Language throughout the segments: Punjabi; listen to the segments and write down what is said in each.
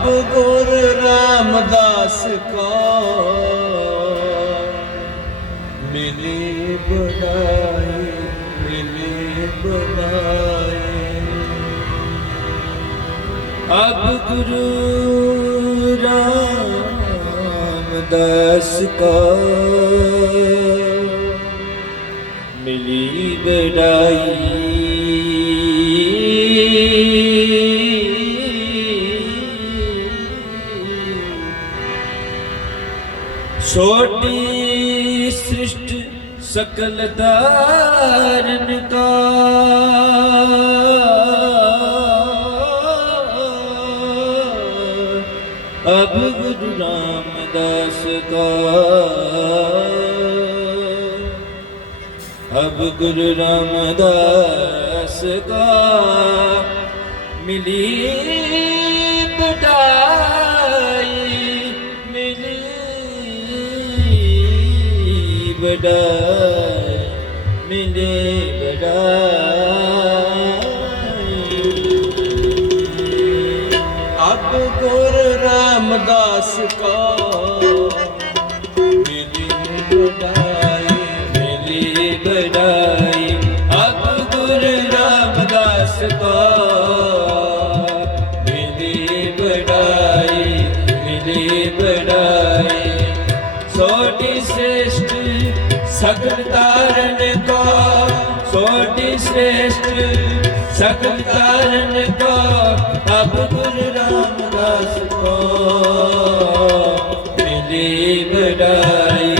ਅਬ ਗੁਰ ਰਾਮਦਾਸ ਕੋ। ਮਿਲੀ ਬੜਾਈ ਮਿਲੀ ਬੜਾਈ ਅਬ ਗੁਰੂ ਰਾਮਦਾਸ ਕੋ। ਮਿਲੀ ਬੜਾਈ ਛੋਟੀ ਸ੍ਰਿਸ਼ਟ ਸਕਲ ਧਾਰਨ ਕਾ। ਅਬ ਗੁਰੂ ਰਾਮਦਾਸ ਕਾ। ਅਬ ਗੁਰੂ ਰਾਮਦਾਸ ਕਾ। ਮਿਲੀ ਬਟਾਈ ਮਿਲੀ ਬਟਾਈ ਅਬ ਗੁਰ ਰਾਮਦਾਸ ਕਾ ਮਿਲੀ ਬੜਾਈ ਰਾਮਦਾਸ ਕੋ ਮਿਲੀ ਬੜਾਈ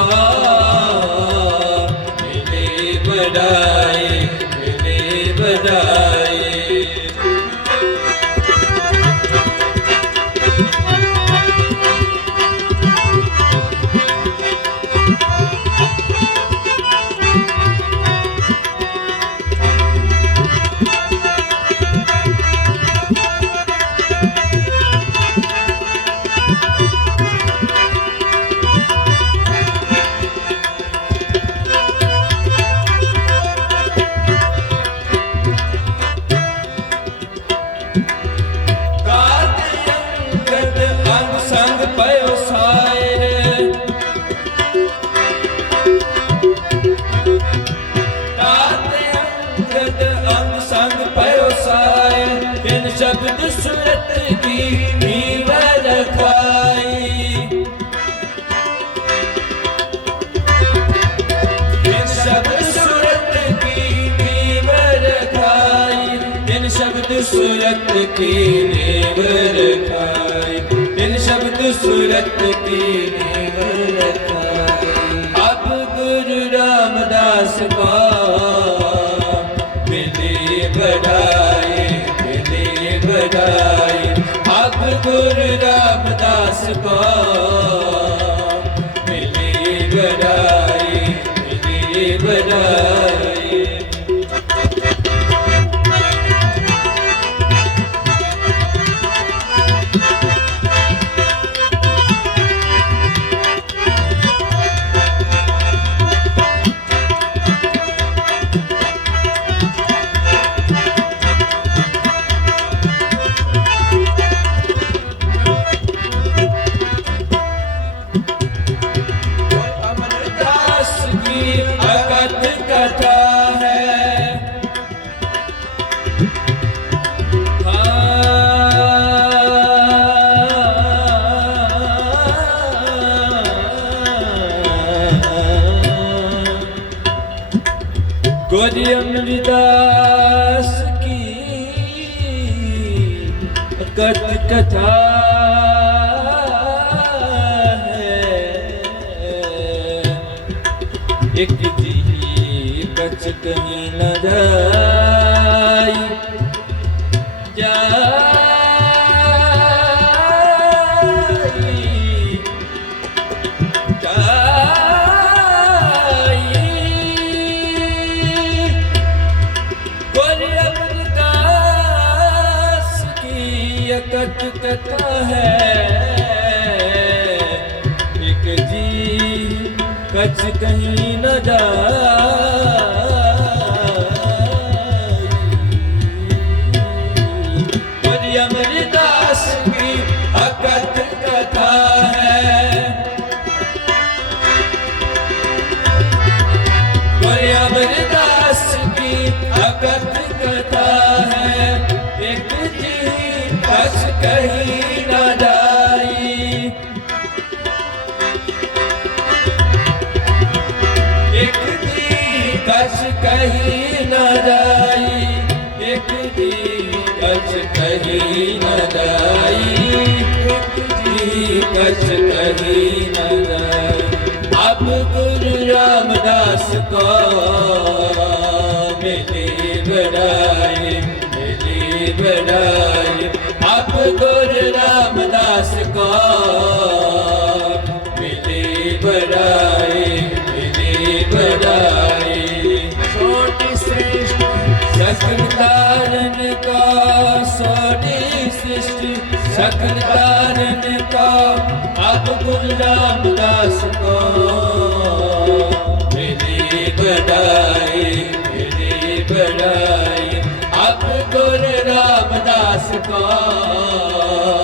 ਰਾਮਦਾਸ ਮਿਲੇ ਬੜਾਈ ਸ਼ਬਦ ਸੁਰਤ ਕੀ ਨੀਵ ਰਖਾਈ? ਬਿਨ ਸ਼ਬਦ ਸੁਰਤ ਕੀ ਨੀਵ ਰਖਾਈ? ਅਬ ਗੁਰੂ ਰਾਮਦਾਸ ਕਾ ਮਿਲੇ ਬੜਾਈ ਮਿਲੇ ਬੜਾਈ ਅਬ ਗੁਰੂ ਰਾਮਦਾਸ ਅਮਰਦਾਸ ਕੀ ਕਥ ਕਥਾ ਇੱਕ ਜੀ ਕਛ ਕਹੀਂ ਨ ਜਾਈ। ਕਛ ਕਹੀਂ ਨ ਕਹੀ ਨਾ ਜਾਈ ਇੱਕ ਜੀ ਕਸ ਕਹੀ ਨਾ ਜਾਈ ਇੱਕ ਜੀ ਕਸ ਕਹੀ ਨਾ ਜਾਈ ਅਬ ਗੁਰੂ ਰਾਮਦਾਸ ਕੋ ਮਿਲੀ ਬੜਾਈ ਸਕਲ ਤਾਰਨ ਕਾ ਅਬ ਗੁਰੂ ਰਾਮਦਾਸ ਕੋ। ਮਿਲੀ ਬੜਾਈ ਮਿਲੀ ਬੜਾਈ ਅਬ ਗੁਰੂ ਰਾਮਦਾਸ ਕੋ।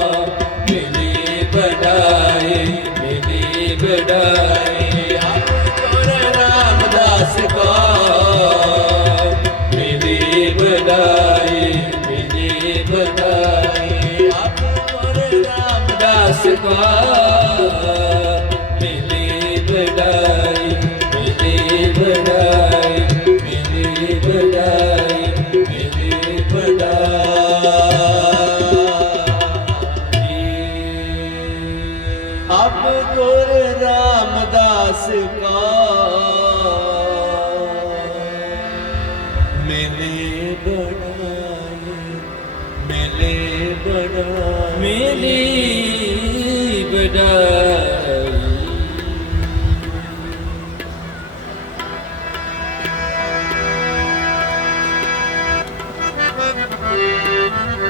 मिली बड़ा